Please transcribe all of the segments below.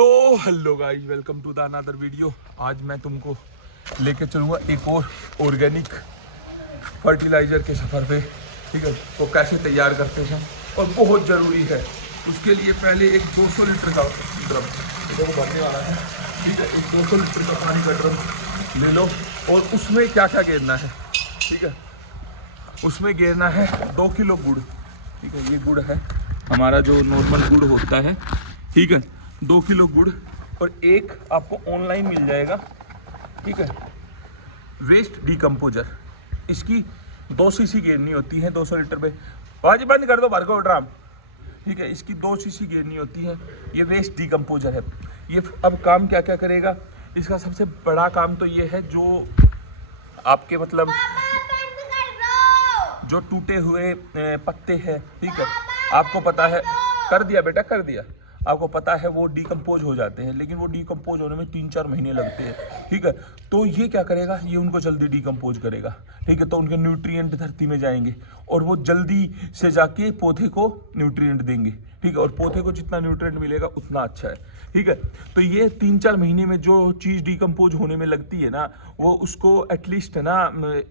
तो hello guys, welcome to the another video. आज मैं तुमको लेके चलूँगा एक और ऑर्गेनिक फर्टिलाइज़र के सफ़र पे। ठीक है, वो कैसे तैयार करते हैं और बहुत ज़रूरी है उसके लिए पहले एक 200 लीटर का ड्रम वो भरने वाला है। ठीक है, एक 200 लीटर का पानी का ड्रम ले लो और उसमें क्या क्या गेरना है। ठीक है, उसमें गेरना है 2 किलो गुड़। ठीक है, ये गुड़ है हमारा जो नॉर्मल गुड़ होता है। ठीक है, 2 किलो गुड़ और एक आपको ऑनलाइन मिल जाएगा। ठीक है, वेस्ट डिकम्पोजर। इसकी 2 सीसी गेरनी होती है 200 लीटर पे। बाजी बंद कर दो भरको ड्राम। ठीक है, इसकी 2 सीसी गेरनी होती है। ये वेस्ट डिकम्पोजर है। ये अब काम क्या क्या करेगा, इसका सबसे बड़ा काम तो ये है जो आपके मतलब जो टूटे हुए पत्ते हैं। ठीक है, आपको पता है, कर दिया बेटा कर दिया, आपको पता है वो डिकम्पोज हो जाते हैं, लेकिन वो डिकम्पोज होने में 3-4 महीने लगते हैं। ठीक है, तो ये क्या करेगा, ये उनको जल्दी डिकम्पोज करेगा। ठीक है, तो उनके न्यूट्रिएंट धरती में जाएंगे और वो जल्दी से जाके पौधे को न्यूट्रिएंट देंगे। ठीक है, और पौधे को जितना न्यूट्रिएंट मिलेगा उतना अच्छा है। ठीक है, तो ये 3-4 महीने में जो चीज़ डिकम्पोज होने में लगती है ना, वो उसको एटलीस्ट है ना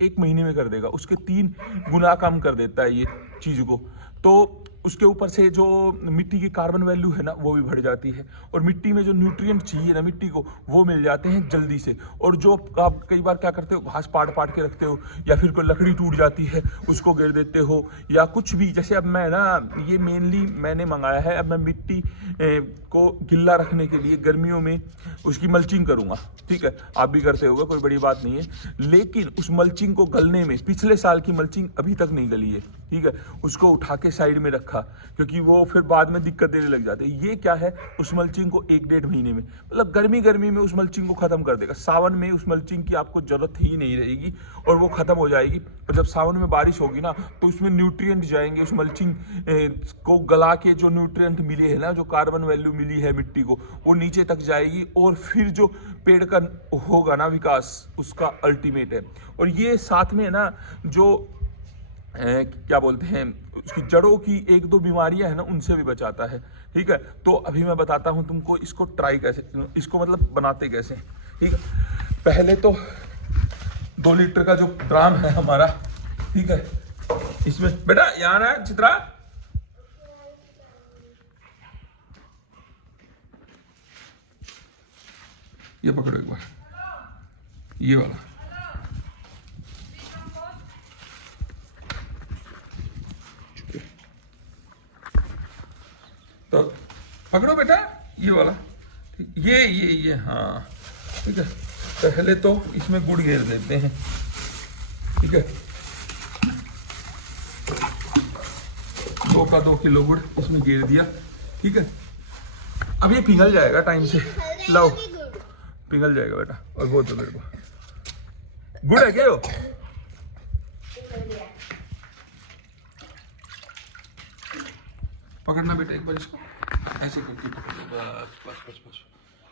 1 महीने में कर देगा। उसके 3 गुना कम कर देता है ये चीज़ को। तो उसके ऊपर से जो मिट्टी की कार्बन वैल्यू है ना, वो भी बढ़ जाती है और मिट्टी में जो न्यूट्रिएंट चाहिए ना मिट्टी को, वो मिल जाते हैं जल्दी से। और जो आप कई बार क्या करते हो, घास पाट के रखते हो या फिर कोई लकड़ी टूट जाती है उसको गिर देते हो या कुछ भी। जैसे अब मैं ना, ये मेनली मैंने मंगाया है, अब मैं मिट्टी को गिल्ला रखने के लिए गर्मियों में उसकी मल्चिंग करूँगा। ठीक है, आप भी करते होगे, कोई बड़ी बात नहीं है। लेकिन उस मल्चिंग को गलने में पिछले साल की मल्चिंग अभी तक नहीं गली है। ठीक है, उसको उठा के साइड में रखा क्योंकि वो फिर बाद में दिक्कत देने लग जाते हैं। ये क्या है, उस मल्चिंग को 1-1.5 महीने में, मतलब गर्मी में उस मल्चिंग को खत्म कर देगा। सावन में उस मल्चिंग की आपको जरूरत ही नहीं रहेगी और वो खत्म हो जाएगी। और जब सावन में बारिश होगी ना, तो उसमें न्यूट्रिएंट जाएंगे, उस मल्चिंग को गला के जो न्यूट्रिएंट मिले हैं ना, जो कार्बन वैल्यू मिली है मिट्टी को, वो नीचे तक जाएगी और फिर जो पेड़ का होगा ना विकास, उसका अल्टीमेट है। और ये साथ में ना जो क्या बोलते हैं, उसकी जड़ों की 1-2 बीमारियां है ना, उनसे भी बचाता है। ठीक है, तो अभी मैं बताता हूं तुमको इसको ट्राई कैसे, इसको मतलब बनाते कैसे। ठीक है, पहले तो 2 लीटर का जो ड्राम है हमारा, ठीक है, इसमें बेटा यहाँ ना चित्रा, ये पकड़ो एक बार, ये वाला। तो पकड़ो बेटा ये वाला, ये हाँ। ठीक है, पहले तो इसमें गुड़ घेर देते हैं। ठीक है, 2 किलो गुड़ इसमें घेर दिया। ठीक है, अब ये पिघल जाएगा टाइम से। लाओ, पिघल जाएगा बेटा। और वो तो मेरे को गुड़ है क्या वो? पकड़ना बेटा एक बार इसको ऐसे करके पकड़ो, बस।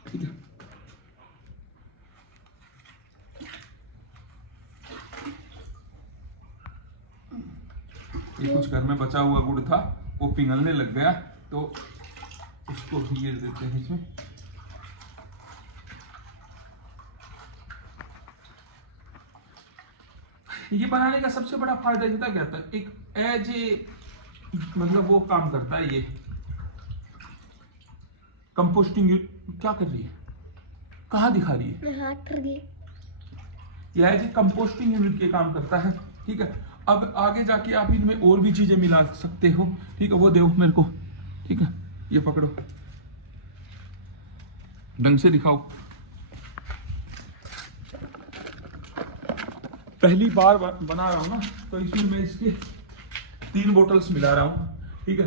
ठीक है, ये कुछ घर में बचा हुआ गुड़ था, वो पिघलने लग गया, तो उसको घेर देते हैं इसमें। ये बनाने का सबसे बड़ा फायदा ये क्या था, एक एज ए मतलब वो काम करता है, ये कंपोस्टिंग। क्या कर रही है, कहाँ दिखा रही है, ये एज ए कंपोस्टिंग यूनिट के काम करता है। ठीक है, अब आगे जाके आप इनमें और भी चीजें मिला सकते हो। ठीक है, वो दो मेरे को। ठीक है, ये पकड़ो, ढंग से दिखाओ। पहली बार बना रहा हूं ना, तो इसमें मैं इसके 3 बोतल्स मिला रहा हूँ। ठीक है,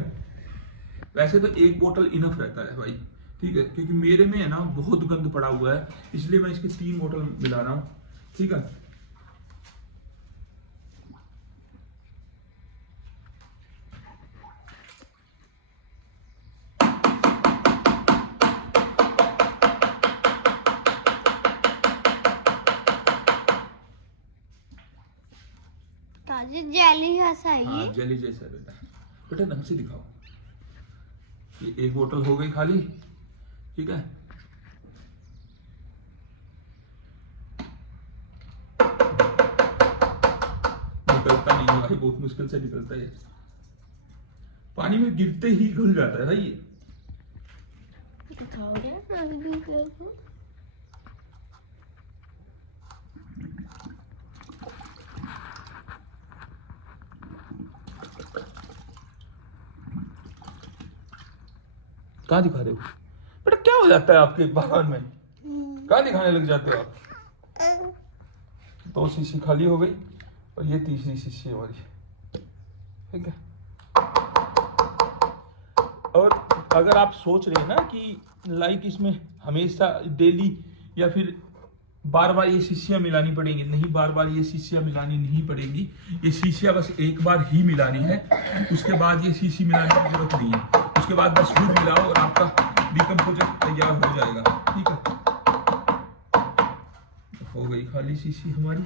वैसे तो 1 बोतल इनफ रहता है भाई। ठीक है, क्योंकि मेरे में है ना बहुत गंद पड़ा हुआ है, इसलिए मैं इसके 3 बोतल मिला रहा हूँ। ठीक है, जेली जैसा है। हाँ, जेली जैसा है बेटा। बेटा ढंग से दिखाओ। ये 1 बोतल हो गई खाली। ठीक है, निकलता नहीं है भाई, बहुत मुश्किल से निकलता है। पानी में गिरते ही घुल जाता है भाई ये। कहाँ दिखा रहे हो बेटा, क्या हो जाता है आपके बागान में? कहाँ दिखाने लग जाते हो आप? 2 शीशी खाली हो गई और ये तीसरी शीशी हमारी, ठीक है। और अगर आप सोच रहे हैं ना कि लाइक इसमें हमेशा डेली या फिर बार बार ये शीशियाँ मिलानी पड़ेंगी, नहीं, बार बार ये शीशियाँ मिलानी नहीं पड़ेंगी। ये शीशियाँ बस एक बार ही मिलानी है, उसके बाद ये शीशी मिलाने की जरूरत नहीं है। उसके बाद बस दूध मिलाओ और आपका डीकम्पोजर तैयार हो जाएगा, ठीक है। हो गई खाली शीशी हमारी।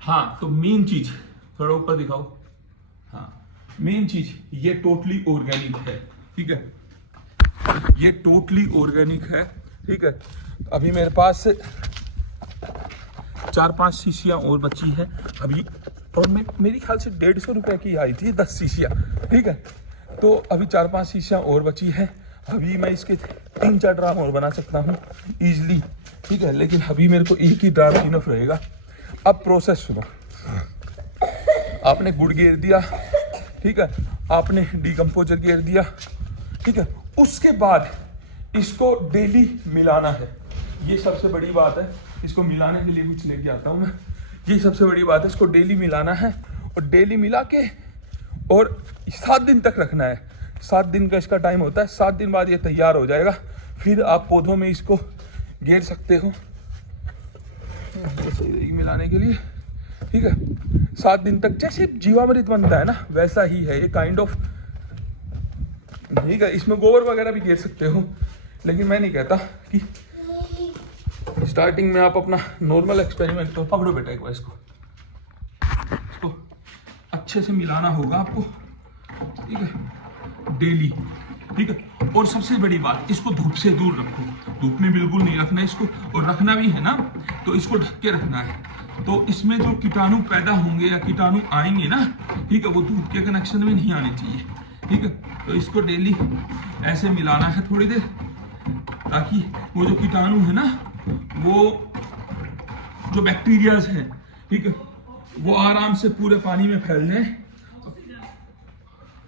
हाँ, तो मेन चीज थोड़ा ऊपर दिखाओ। हाँ, मेन चीज ये टोटली ऑर्गेनिक है, ठीक है। ये टोटली ऑर्गेनिक है, ठीक है। अभी मेरे पास 4-5 शीशियाँ और बची है अभी, और मेरी ख्याल से 150 रुपए की आई थी 10 शीशियाँ, ठीक है। तो अभी 4-5 शीशियाँ और बची है। अभी मैं इसके 3-4 ड्राम और बना सकता हूँ ईजिली, ठीक है। लेकिन अभी मेरे को एक ही ड्राम इनफ रहेगा। अब प्रोसेस सुनो। आपने गुड़ गेर दिया, ठीक है, आपने डीकम्पोजर गेर दिया, ठीक है। उसके बाद इसको डेली मिलाना है, ये सबसे बड़ी बात है। इसको मिलाने के लिए कुछ लेके आता हूँ मैं, ये सबसे बड़ी बात है। इसको डेली मिलाना है और डेली मिला के और 7 दिन तक रखना है। 7 दिन का इसका टाइम होता है। 7 दिन बाद ये तैयार हो जाएगा, फिर आप पौधों में इसको गेर सकते हो। सही रहेगी मिलाने के लिए, ठीक है। 7 दिन तक जैसे जीवामृत बनता है ना, वैसा ही है ये, काइंड ऑफ, ठीक है। इसमें गोबर वगैरह भी गेर सकते हो, लेकिन मैं नहीं कहता कि स्टार्टिंग में आप अपना नॉर्मल एक्सपेरिमेंट तो पकड़ो बेटा एक बार इसको अच्छे से मिलाना होगा आपको, ठीक है, डेली, ठीक है। और सबसे बड़ी बात, इसको धूप से दूर रखो। धूप में बिल्कुल नहीं रखना इसको, और रखना भी है ना तो इसको ढक के रखना है। तो इसमें जो कीटाणु पैदा होंगे या कीटाणु आएंगे ना, ठीक है, वो धूप के कनेक्शन में नहीं आने चाहिए, ठीक है। तो इसको डेली ऐसे मिलाना है थोड़ी देर, ताकि वो जो कीटाणु है ना, वो जो बैक्टीरियाज हैं, ठीक है, वो आराम से पूरे पानी में फैल जाए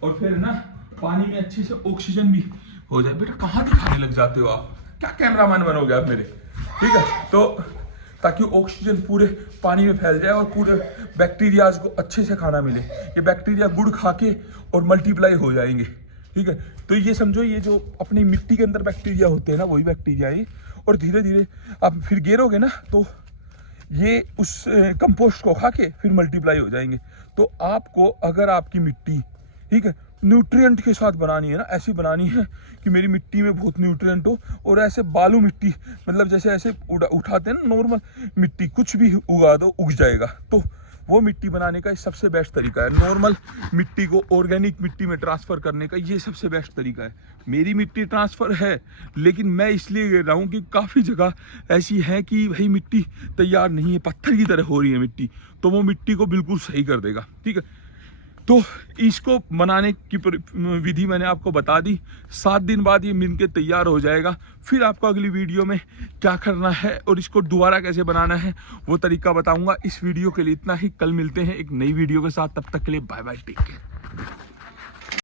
और फिर ना पानी में अच्छे से ऑक्सीजन भी हो जाए। बेटा कहाँ दिखाने लग जाते हो आप, क्या कैमरामैन बनोगे आप मेरे, ठीक है। तो ताकि ऑक्सीजन पूरे पानी में फैल जाए और पूरे बैक्टीरियाज को अच्छे से खाना मिले। ये बैक्टीरिया गुड़ खा के और मल्टीप्लाई हो जाएंगे, ठीक है। तो ये समझो, ये जो अपनी मिट्टी के अंदर बैक्टीरिया होते हैं ना, वही बैक्टीरिया ये, और धीरे धीरे आप फिर गेरोगे ना तो ये उस कंपोस्ट को खा के फिर मल्टीप्लाई हो जाएंगे। तो आपको अगर आपकी मिट्टी, ठीक है, न्यूट्रिएंट के साथ बनानी है ना, ऐसी बनानी है कि मेरी मिट्टी में बहुत न्यूट्रिएंट हो, और ऐसे बालू मिट्टी, मतलब जैसे ऐसे उठाते हैं ना नॉर्मल मिट्टी, कुछ भी उगा दो उग जाएगा। तो वो मिट्टी बनाने का सबसे बेस्ट तरीका है, नॉर्मल मिट्टी को ऑर्गेनिक मिट्टी में ट्रांसफ़र करने का ये सबसे बेस्ट तरीका है। मेरी मिट्टी ट्रांसफ़र है, लेकिन मैं इसलिए कह रहा हूँ कि काफ़ी जगह ऐसी है कि भाई मिट्टी तैयार नहीं है, पत्थर की तरह हो रही है मिट्टी, तो वो मिट्टी को बिल्कुल सही कर देगा, ठीक है। तो इसको बनाने की विधि मैंने आपको बता दी। 7 दिन बाद ये मिल के तैयार हो जाएगा। फिर आपको अगली वीडियो में क्या करना है और इसको दोबारा कैसे बनाना है वो तरीका बताऊंगा। इस वीडियो के लिए इतना ही, कल मिलते हैं एक नई वीडियो के साथ, तब तक के लिए बाय बाय, टेक केयर।